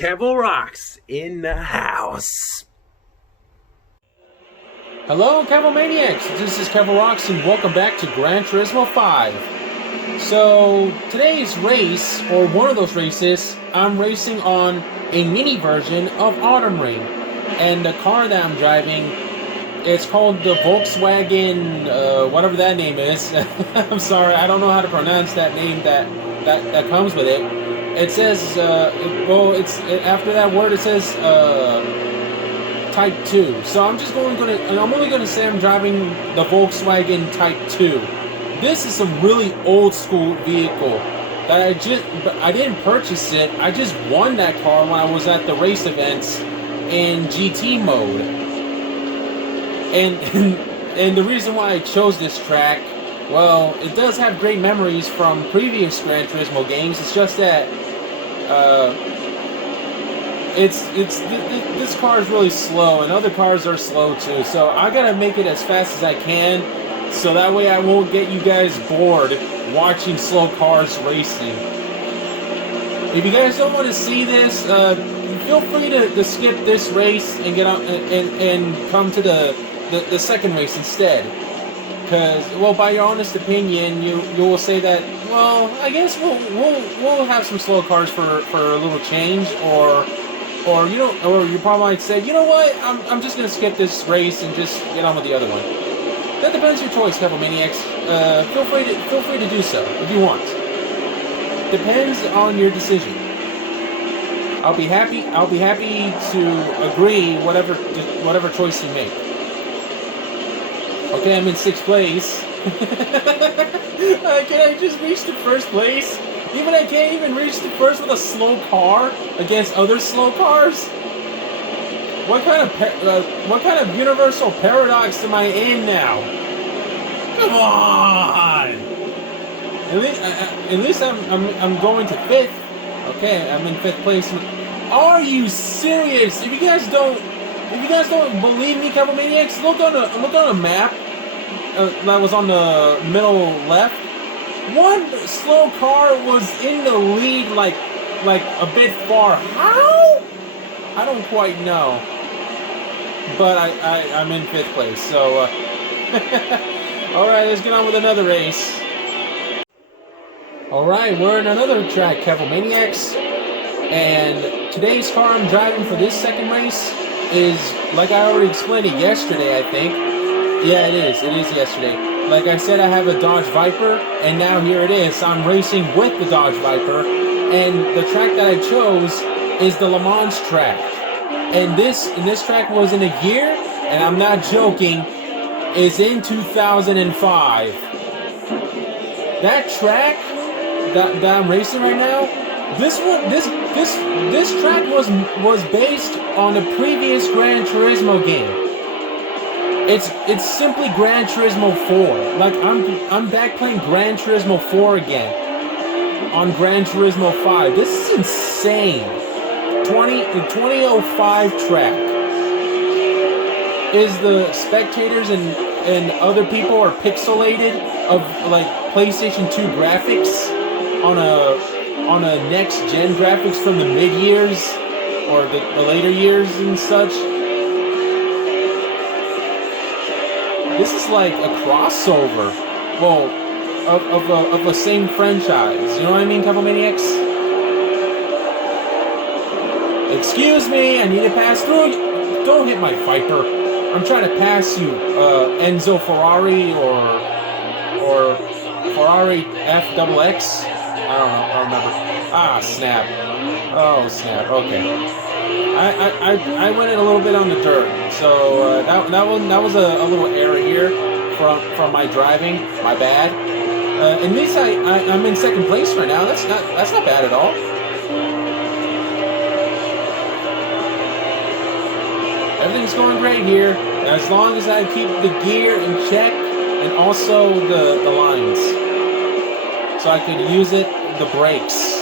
Kev.o.rocks in the house. Hello, Kev.o.maniacs. This is Kev.o.rocks, and welcome back to Gran Turismo 5. So, today's race, or one of those races, I'm racing on a mini version of Autumn Rain. And the car that I'm driving, it's called the Volkswagen, whatever that name is. I'm sorry, I don't know how to pronounce that name that comes with it. It says, after that word, it says, Type 2. So I'm only gonna say I'm driving the Volkswagen Type 2. This is a really old school vehicle that I didn't purchase it. I just won that car when I was at the race events in GT mode. And the reason why I chose this track, well, it does have great memories from previous Gran Turismo games. It's just that this car is really slow, and other cars are slow too. So I gotta make it as fast as I can, so that way I won't get you guys bored watching slow cars racing. If you guys don't want to see this, feel free to skip this race and get on and come to the second race instead. Because, well, by your honest opinion, you will say that, well, I guess we'll have some slow cars for a little change, or you probably might say, you know what, I'm just gonna skip this race and just get on with the other one. That depends your choice, Kev.o.maniacs. Feel free to do so if you want. Depends on your decision. I'll be happy to agree whatever choice you make. Okay, I'm in 6th place. Can I just reach the 1st place? I can't even reach the 1st with a slow car against other slow cars? What kind of universal paradox am I in now? Come on! At least I'm going to 5th. Okay, I'm in 5th place. Are you serious? If you guys don't believe me, Kev.o.maniacs, look on a map that was on the middle left. One slow car was in the lead, like a bit far. How? I don't quite know. But I'm in 5th place, so alright, let's get on with another race. Alright, we're in another track, Kev.o.maniacs. And today's car I'm driving for this second race is, like I already explained it yesterday, I think. Yeah, it is yesterday. Like I said, I have a Dodge Viper, and now here it is. I'm racing with the Dodge Viper, and the track that I chose is the Le Mans track. And this track was in a year, and I'm not joking, is in 2005. That track that I'm racing right now, this track was based on a previous Gran Turismo game. It's simply Gran Turismo 4. Like I'm back playing Gran Turismo 4 again on Gran Turismo 5. This is insane. The 2005 track is the spectators and other people are pixelated of like PlayStation 2 graphics on a next gen graphics from the mid years or the later years and such. This is like a crossover, well, of the same franchise. You know what I mean, Kev.o.maniacs? Excuse me, I need to pass through. Don't hit my Viper. I'm trying to pass you, Enzo Ferrari or Ferrari F.X. I don't know. I remember. Ah, snap. Oh, snap. Okay. I went in a little bit on the dirt, so that was a little error here from my driving. My bad. At least I'm in 2nd place right now. That's not bad at all. Everything's going great here, as long as I keep the gear in check and also the lines, so I can use the brakes.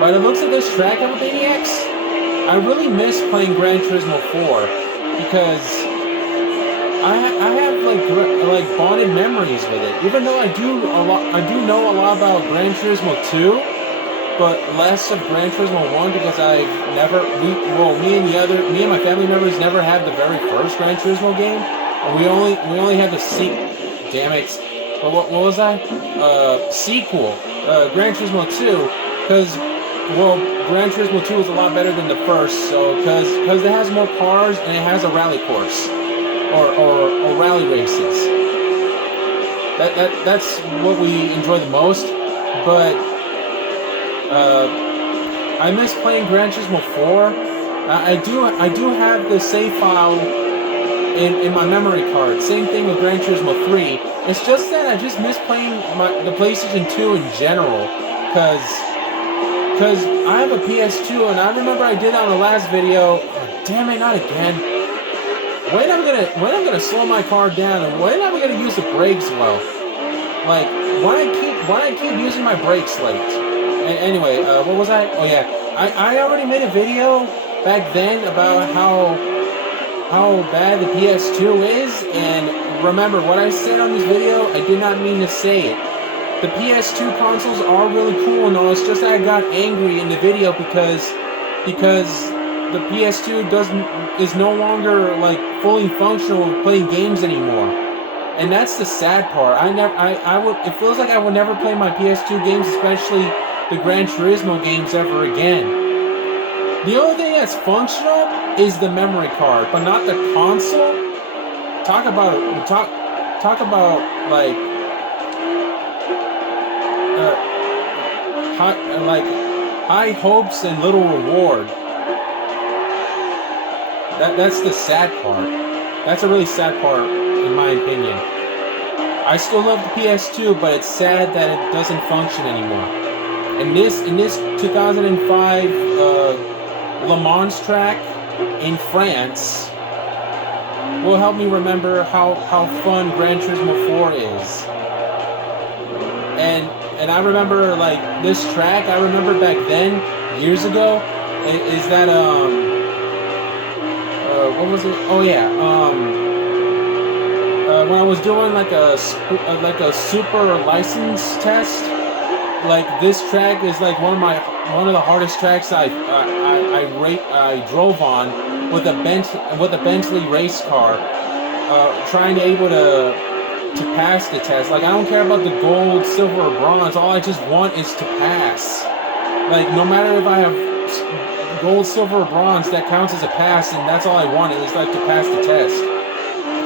By the looks of this track, Kev.o.maniacs, I really miss playing Gran Turismo 4 because I have like bonded memories with it. Even though I do know a lot about Gran Turismo 2, but less of Gran Turismo 1 because me and my family members never had the very first Gran Turismo game. And we only had the damn it. What was that? Sequel, Gran Turismo 2, because Gran Turismo 2 is a lot better than the first, so because it has more cars and it has a rally course or rally races. That's what we enjoy the most. But I miss playing Gran Turismo 4. I do have the save file in my memory card. Same thing with Gran Turismo 3. It's just that I just miss playing the PlayStation 2 in general, because I have a PS2, and I remember I did on the last video. Oh, damn it, not again. When I'm gonna slow my car down, and when am I gonna use the brakes well? Like, why I keep using my brakes late? Anyway, what was I? Oh yeah, I already made a video back then about how bad the PS2 is, and remember what I said on this video, I did not mean to say it. The PS2 consoles are really cool and all, it's just that I got angry in the video because the PS2 is no longer like fully functional with playing games anymore. And that's the sad part. It feels like I will never play my PS2 games, especially the Gran Turismo games, ever again. The only thing that's functional is the memory card, but not the console. Talk about like high hopes and little reward. That's the sad part. That's a really sad part, in my opinion. I still love the PS2, but it's sad that it doesn't function anymore. In this 2005 Le Mans track in France will help me remember how fun Gran Turismo 4 is. And I remember, like, this track, I remember back then, years ago, is that, what was it? Oh yeah, when I was doing like a super license test, like, this track is like one of the hardest tracks I drove on with a Bentley race car, trying to able to pass the test. Like, I don't care about the gold, silver, or bronze. All I just want is to pass. Like, no matter if I have gold, silver, or bronze, that counts as a pass, and that's all I want is like to pass the test.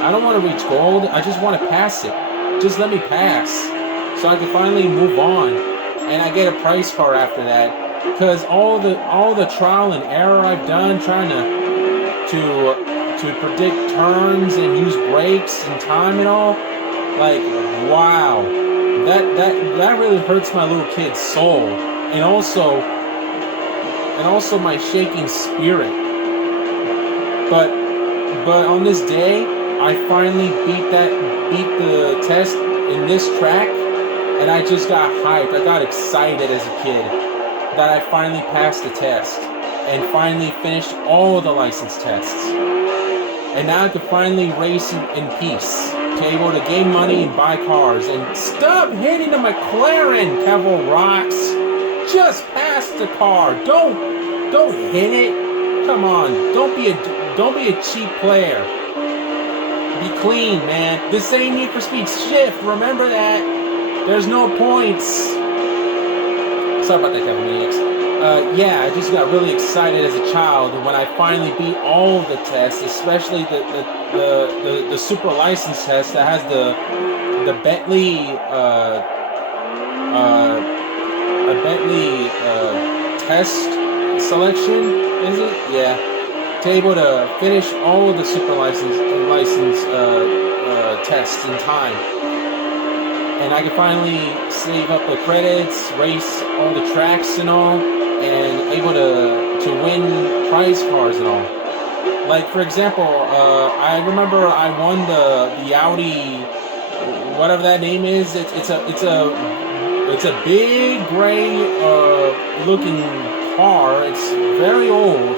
I don't want to reach gold. I just want to pass it. Just let me pass, so I can finally move on, and I get a prize car after that. Because all the trial and error I've done trying to predict turns and use brakes and time and all, like, wow, that really hurts my little kid's soul, and also my shaking spirit. But on this day, I finally beat the test in this track, and I just got hyped. I got excited as a kid that I finally passed the test and finally finished all the license tests. And now I could finally race in peace, to able to gain money and buy cars. And stop hitting the McLaren, Kev.o.rocks. Just pass the car. Don't hit it. Come on. Don't be a cheap player. Be clean, man. This ain't Need for Speed Shift. Remember that. There's no points. Sorry about that, Kev.o.rocks. Yeah, I just got really excited as a child when I finally beat all the tests, especially the super license test that has the Bentley test selection, is it? Yeah. To able to finish all the super license tests in time. And I could finally save up the credits, race all the tracks and all, and able to win prize cars and all. Like, for example, I remember I won the Audi, whatever that name is. It's a big gray looking car. It's very old,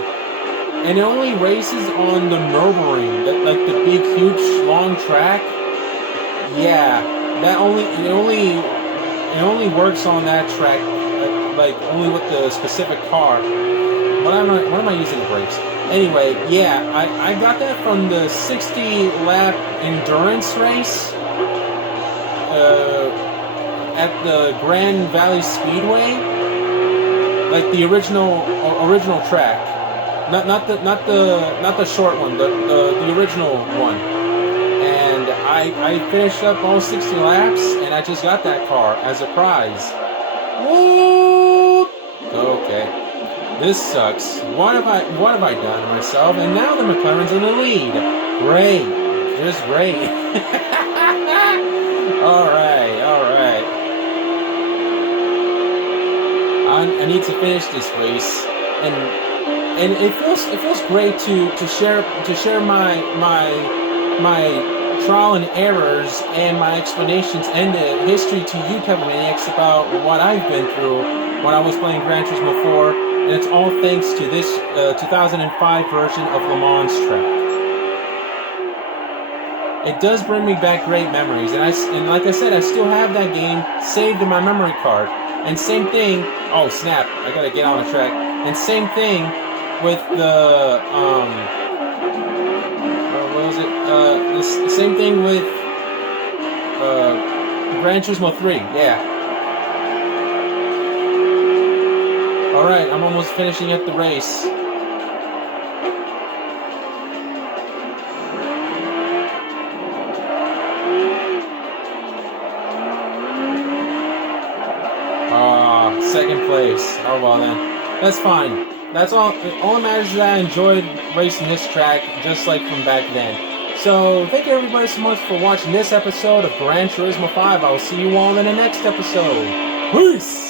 and it only races on the Nürburgring, like the big, huge, long track. Yeah, it only works on that track, like only with the specific car. What am I using the brakes? Anyway, yeah, I got that from the 60 lap endurance race at the Grand Valley Speedway, like the original track, not the short one, the original one. And I finished up all 60 laps, and I just got that car as a prize. Woo! Okay, this sucks. What have I done to myself? And now the McLaren's in the lead. Great, just great. All right. I need to finish this race, and it feels great to share my trial and errors and my explanations and the history to you, Kev.o.rocks, about what I've been through when I was playing Gran Turismo 4, and it's all thanks to this 2005 version of Le Mans track. It does bring me back great memories, and like I said, I still have that game saved in my memory card. And same thing. Oh snap! I gotta get on the track. And same thing with the what was it? The same thing with Gran Turismo 3. Yeah. All right, I'm almost finishing up the race. Second place. Oh well then. That's fine. That's all. All that matters is that I enjoyed racing this track just like from back then. So thank you everybody so much for watching this episode of Gran Turismo 5. I will see you all in the next episode. Peace!